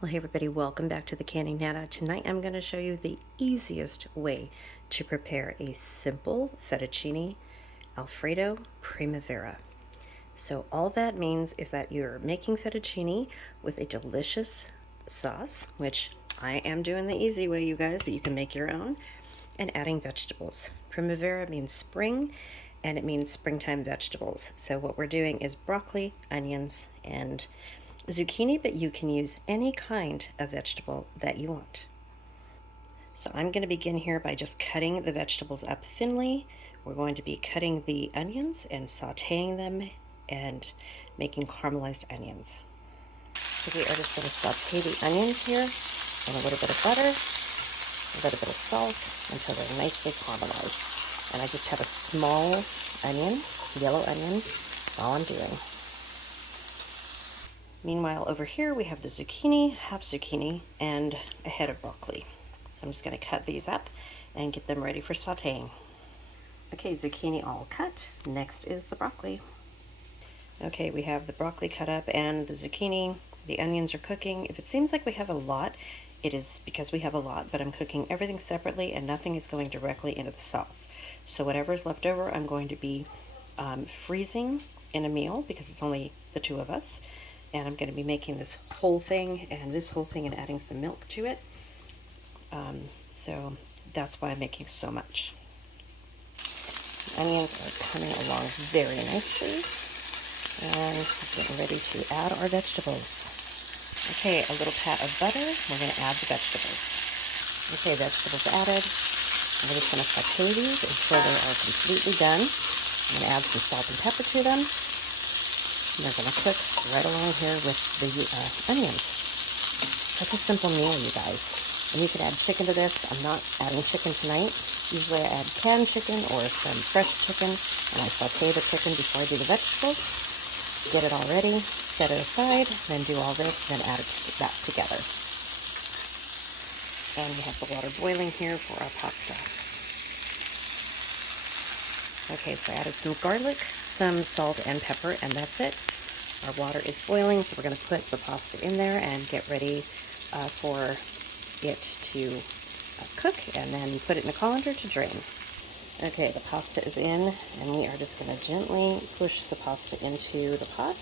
Well, hey everybody, welcome back to the Canning Nana. Tonight I'm going to show you the easiest way to prepare a simple fettuccine Alfredo Primavera. So all that means is that you're making fettuccine with a delicious sauce, which I am doing the easy way, you guys, but you can make your own, and adding vegetables. Primavera means spring, and it means springtime vegetables. So what we're doing is broccoli, onions, and zucchini, but you can use any kind of vegetable that you want. So I'm going to begin here by just cutting the vegetables up thinly. We're going to be cutting the onions and sauteing them and making caramelized onions. So we are just going to saute the onions here in a little bit of butter, a little bit of salt until they're nicely caramelized. And I just have a small onion, yellow onion, all I'm doing. Meanwhile, over here we have the zucchini, half zucchini, and a head of broccoli. I'm just going to cut these up and get them ready for sauteing. Okay, zucchini all cut. Next is the broccoli. Okay, we have the broccoli cut up and the zucchini. The onions are cooking. If it seems like we have a lot, it is because we have a lot, but I'm cooking everything separately and nothing is going directly into the sauce. So whatever is left over, I'm going to be freezing in a meal because it's only the two of us. And I'm going to be making this whole thing and this whole thing and adding some milk to it. So that's why I'm making so much. Onions are coming along very nicely. And getting ready to add our vegetables. Okay, a little pat of butter. We're going to add the vegetables. Okay, vegetables added. We're just going to saute these until they are completely done. I'm going to add some salt and pepper to them. And they're going to cook right along here with the onions. Such a simple meal, you guys. And you could add chicken to this. I'm not adding chicken tonight. Usually I add canned chicken or some fresh chicken, and I saute the chicken before I do the vegetables. Get it all ready, set it aside, then do all this, then add that together. And we have the water boiling here for our pasta. Okay, so I added some garlic, some salt and pepper, and that's it. Our water is boiling, so we're going to put the pasta in there and get ready for it to cook, and then put it in a colander to drain. Okay, the pasta is in, and we are just going to gently push the pasta into the pot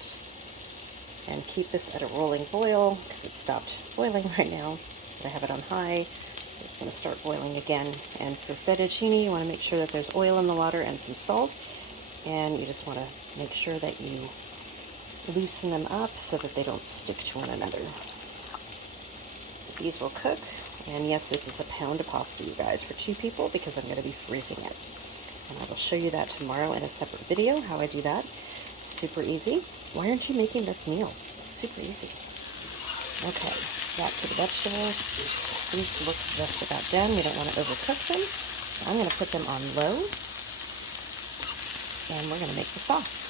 and keep this at a rolling boil because it stopped boiling right now. But I have it on high. It's going to start boiling again. And for fettuccine, you want to make sure that there's oil in the water and some salt, and you just want to make sure that you loosen them up so that they don't stick to one another. These will cook. And yes, this is a pound of pasta, you guys, for 2 people because I'm going to be freezing it. And I will show you that tomorrow in a separate video, how I do that. Super easy. Why aren't you making this meal? It's super easy. Okay, back to the vegetables. These look just about done. We don't want to overcook them. So I'm going to put them on low. And we're going to make the sauce.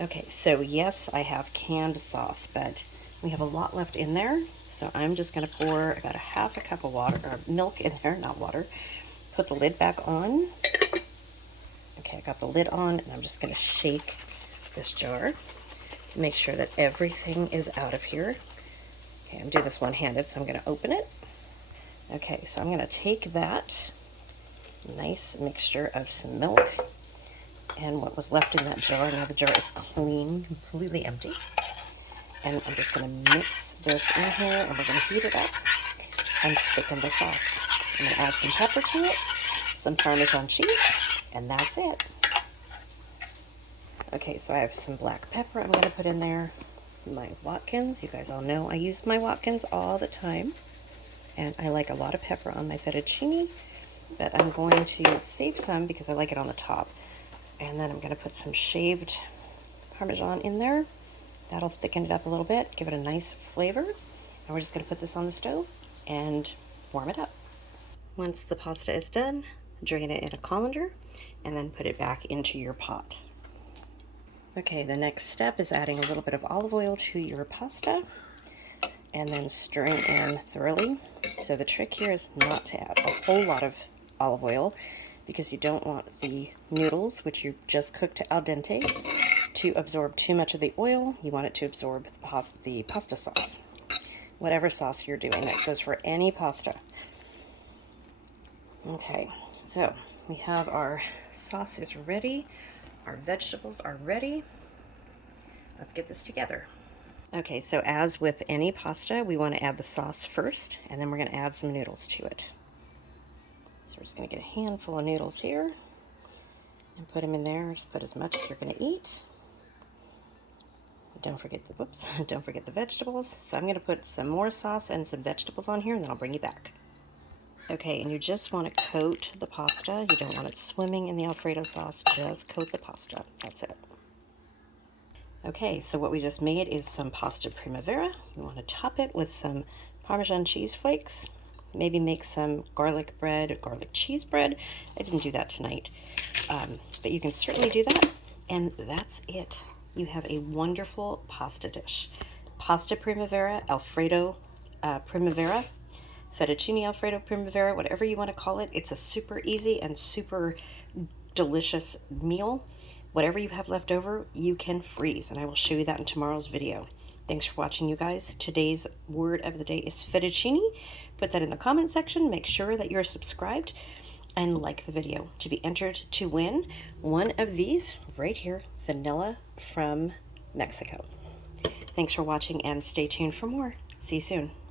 Okay, so yes, I have canned sauce, but we have a lot left in there. So I'm just going to pour about a half a cup of water, or milk in there, not water. Put the lid back on. Okay, I got the lid on, and I'm just going to shake this jar. Make sure that everything is out of here. Okay, I'm doing this one-handed, so I'm going to open it. Okay, so I'm going to take that nice mixture of some milk and what was left in that jar. Now the jar is clean, completely empty. And I'm just going to mix this in here, and we're going to heat it up and thicken the sauce. I'm going to add some pepper to it, some Parmesan cheese, and that's it. Okay, so I have some black pepper I'm going to put in there. My Watkins, you guys all know I use my Watkins all the time. And I like a lot of pepper on my fettuccine, but I'm going to save some because I like it on the top. And then I'm going to put some shaved Parmesan in there. That'll thicken it up a little bit, give it a nice flavor. And we're just going to put this on the stove and warm it up. Once the pasta is done, drain it in a colander and then put it back into your pot. Okay, the next step is adding a little bit of olive oil to your pasta and then stirring in thoroughly. So the trick here is not to add a whole lot of olive oil because you don't want the noodles, which you just cooked al dente, to absorb too much of the oil. You want it to absorb the pasta sauce. whatever sauce you're doing. That goes for any pasta. Okay, so we have our sauce is ready. Our vegetables are ready. Let's get this together. Okay, so as with any pasta, we want to add the sauce first, and then we're going to add some noodles to it. So we're just going to get a handful of noodles here and put them in there. Just put as much as you're going to eat. Don't forget the, whoops, don't forget the vegetables. So I'm going to put some more sauce and some vegetables on here, and then I'll bring you back. Okay, and you just want to coat the pasta. You don't want it swimming in the Alfredo sauce. Just coat the pasta. That's it. Okay, so what we just made is some pasta primavera. You want to top it with some Parmesan cheese flakes. Maybe make some garlic bread or garlic cheese bread. I didn't do that tonight, but you can certainly do that. And that's it. You have a wonderful pasta dish. Pasta primavera, Alfredo primavera, fettuccine Alfredo primavera, whatever you want to call it. It's a super easy and super delicious meal. Whatever you have left over, you can freeze, and I will show you that in tomorrow's video. Thanks for watching, you guys. Today's word of the day is fettuccine. Put that in the comment section. Make sure that you're subscribed and like the video to be entered to win one of these right here, vanilla from Mexico. Thanks for watching, and stay tuned for more. See you soon.